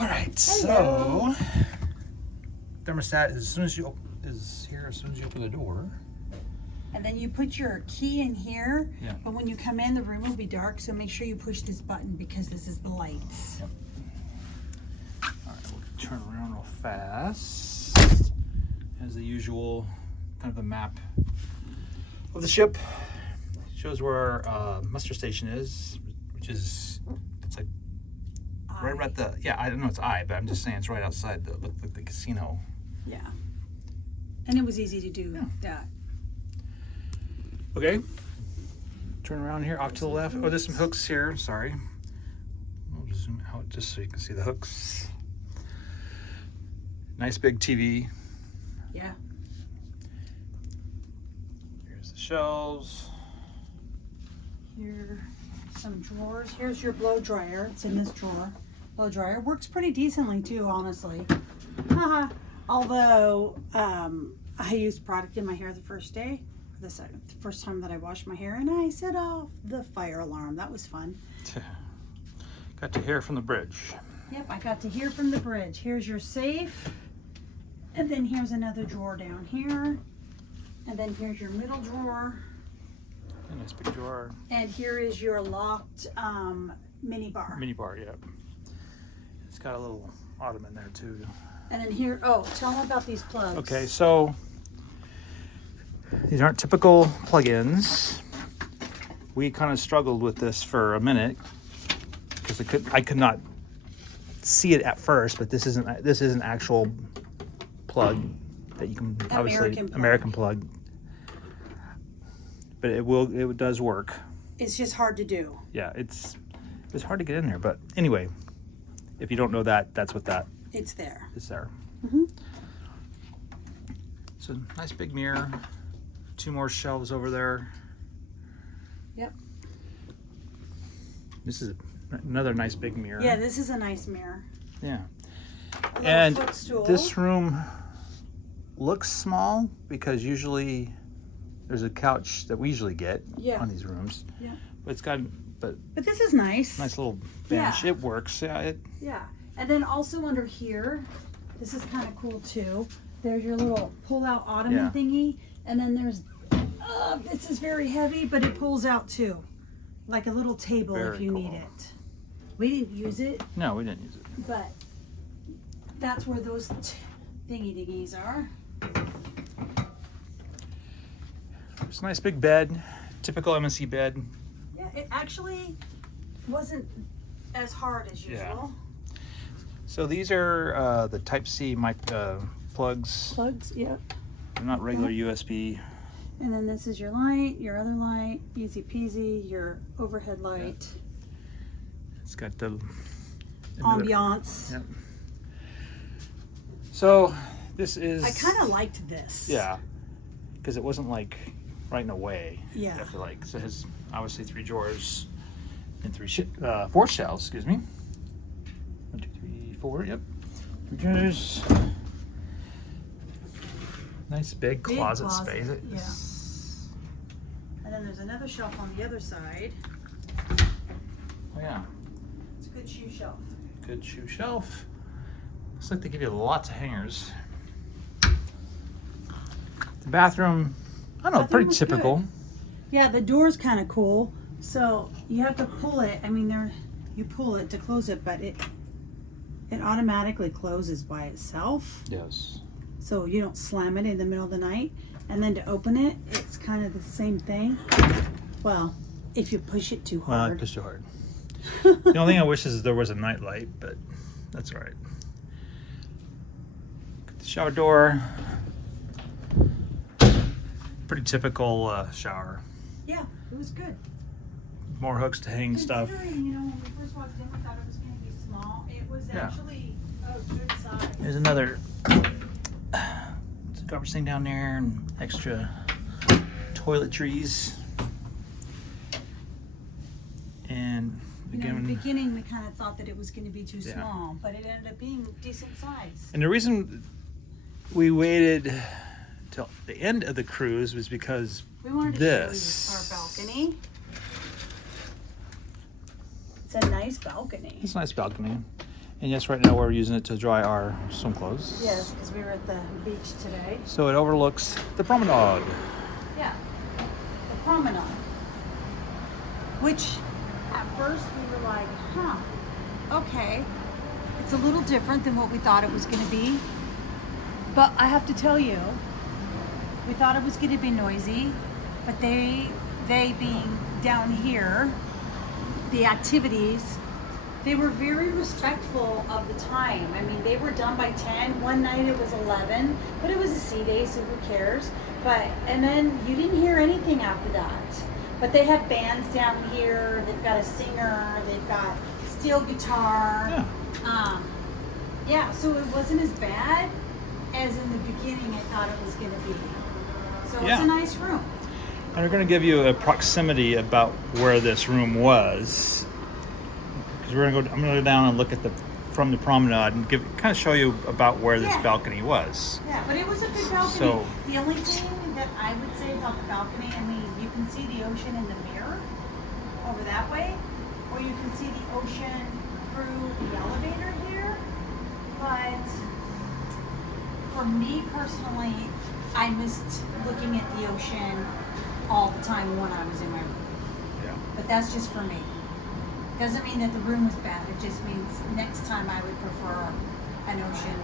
All right, Hello. so thermostat is here as soon as you open the door. And then you put your key in here, Yeah. but when you come in, the room will be dark, so make sure you push this button because this is the lights. Yep. All right, we'll turn around real fast. As the usual, kind of a map of the ship. Shows where our muster station is, which is, it's like right at the, yeah, I don't know it's I, but I'm just saying it's right outside the casino. Yeah. And it was easy to do that. Okay. Turn around here, off to the left. Oh, there's some hooks here. Sorry. I'll just zoom out just so you can see the hooks. Nice big TV. Yeah. Here's the shelves. Here, some drawers. Here's your blow dryer. It's in this drawer. Blow dryer works pretty decently too, honestly. Haha. Although I used product in my hair the first day, the first time that I washed my hair, and I set off the fire alarm. That was fun. Got to hear from the bridge. Yep, I got to hear from the bridge. Here's your safe, and then here's another drawer down here, and then here's your middle drawer. A nice big drawer. And here is your locked mini bar. Mini bar, yeah. It's got a little ottoman there too. And then here, oh, tell them about these plugs. Okay, so these aren't typical plugins. We kind of struggled with this for a minute because I could not see it at first, but this isn't an actual plug that you can obviously American plug. But it does work. It's just hard to do. Yeah, it's hard to get in there, but anyway, if you don't know that, that's what that it's there. is there. Mm-hmm. So nice big mirror, 2 more shelves over there. Yep. This is another nice big mirror. Yeah, this is a nice mirror. Yeah. A And footstool. this room looks small because usually there's a couch that we usually get on these rooms. Yeah. But it's got But this is nice. nice little bench. Yeah. It works. Yeah. Yeah. And then also under here, this is kind of cool too. There's your little pull-out ottoman thingy, and then there's this is very heavy, but it pulls out too, like a little table if you need it. We didn't use it. No, we didn't use it. But that's where those thingy dingies are. It's a nice big bed, typical MSC bed. Yeah, it actually wasn't as hard as usual. So these are the Type-C mic plugs. Plugs, yeah. They're not regular USB. And then this is your light, your other light, easy peasy, your overhead light. It's got the ambiance. Yep. So this is. I kind of liked this. Yeah, because it wasn't like right in a way. Yeah. I feel like so it has obviously 3 drawers and 4 shelves. Excuse me. 1, 2, 3, 4. Yep. 3 drawers. Nice big closet space. Yeah. And then there's another shelf on the other side. Oh yeah. It's a good shoe shelf. Good shoe shelf. Looks like they give you lots of hangers. The bathroom, I don't know, pretty typical. Good. Yeah, the door's kind of cool. So you have to pull it. I mean, you pull it to close it, but it automatically closes by itself. Yes. So you don't slam it in the middle of the night. And then to open it, it's kind of the same thing. Well, if you push it too hard. Well, I pushed too hard. The only thing I wish is there was a night light, but that's all right. Got the shower door. Pretty typical shower. Yeah, it was good. More hooks to hang stuff. Considering, you know, when we first walked in, we thought it was going to be small. It was actually a good size. There's another garbage thing down there and extra toiletries. And again, in the beginning, we kind of thought that it was going to be too small, but it ended up being decent size. And the reason we waited till the end of the cruise was because we wanted to show you our balcony. It's a nice balcony. It's a nice balcony. And yes, right now we're using it to dry our swim clothes. Yes, because we were at the beach today. So it overlooks the promenade. Yeah, the promenade. Which, at first we were like, okay. It's a little different than what we thought it was going to be. But I have to tell you, we thought it was going to be noisy, but they being down here, the activities, they were very respectful of the time. I mean, they were done by 10. One night it was 11, but it was a sea day, so who cares? And then you didn't hear anything after that. But they have bands down here. They've got a singer. They've got steel guitar. Yeah. So it wasn't as bad as in the beginning I thought it was going to be. So it's a nice room. And we're going to give you a proximity about where this room was. Because I'm going to go down and look at from the promenade and kind of show you about where this balcony was. Yeah, but it was a big balcony. So, the only thing that I would say about the balcony, I mean, you can see the ocean in the mirror over that way, or you can see the ocean through the elevator here. But for me personally, I missed looking at the ocean all the time when I was in my room. yeah. But that's just for me. Doesn't mean that the room was bad. It just means next time I would prefer an ocean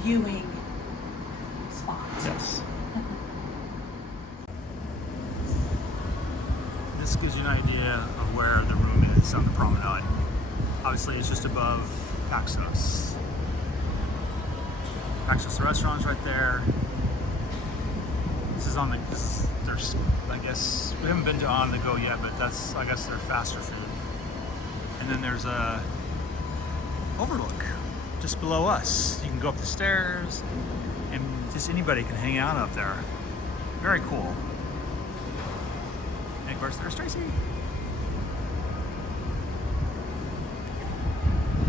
viewing spot. Yes. This gives you an idea of where the room is on the promenade. Obviously, it's just above Paxos. Paxos, the restaurant's right there. There's, I guess, we haven't been to On the Go yet, but that's, I guess, their faster food. And then there's a overlook just below us. You can go up the stairs, and just anybody can hang out up there. Very cool. And of course, there's Tracy.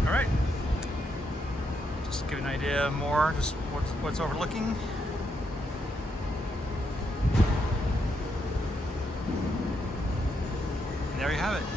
All right. Just to give you an idea more, just what's overlooking. And there you have it.